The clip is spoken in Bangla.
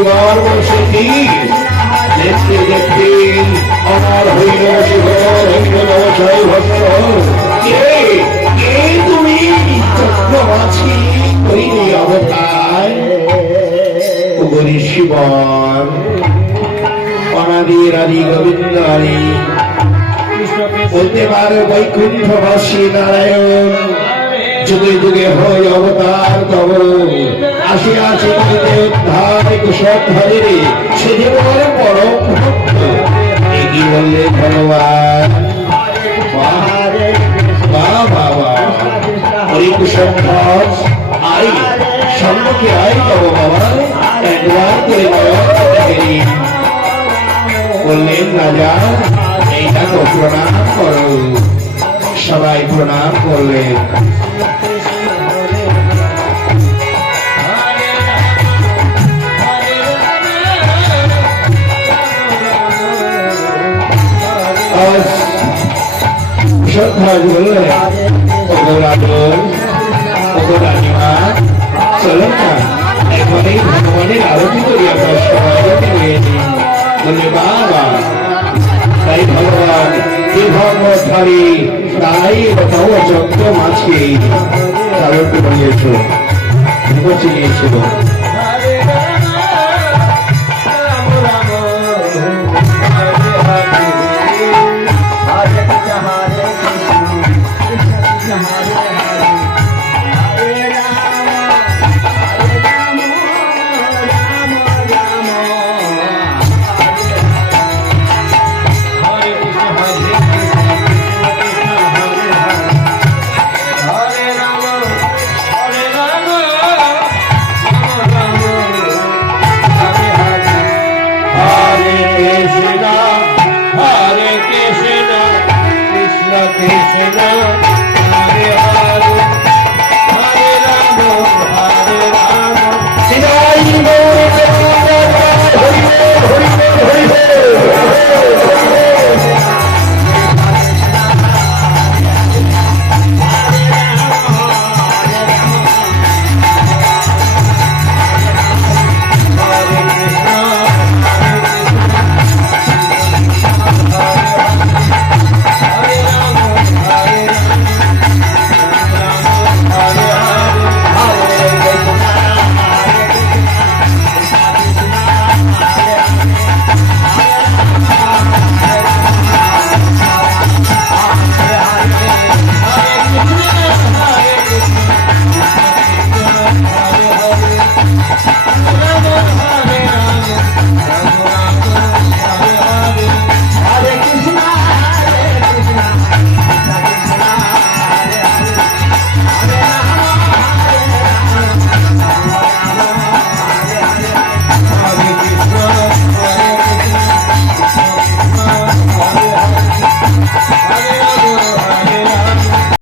শিবার বসে দেখতে দেখতে আমার হইল শিব হইল নবশয় ভস্ম। কে কে তুমি চক্রবাসী হইলে অবতার ওগরি শিবর অনাদি রাধি গোবিন্দ হরি বলতে পারে বৈকুণ্ঠবাসী নারায়ণ যুগে যুগে হয় অবতার তব আসিয়াছে উদ্ধার কুশল হরে সে জীবনের পরম ভক্ত এগিয়ে বললে ভগবান হরে কুশল আই সম্মুখে আই তব বাবা একবার করে বললেন রাজা এইটাকে প্রণাম করো। সবাই প্রণাম করলেন। চলো না এখনই ভগবানের আরতি করি আমরা সবাই বলে বাবা তাই ভগবান যে ধর্মধারী তাই নব চক্র মাঝে চালক বানিয়েছ চিনিয়েছিল।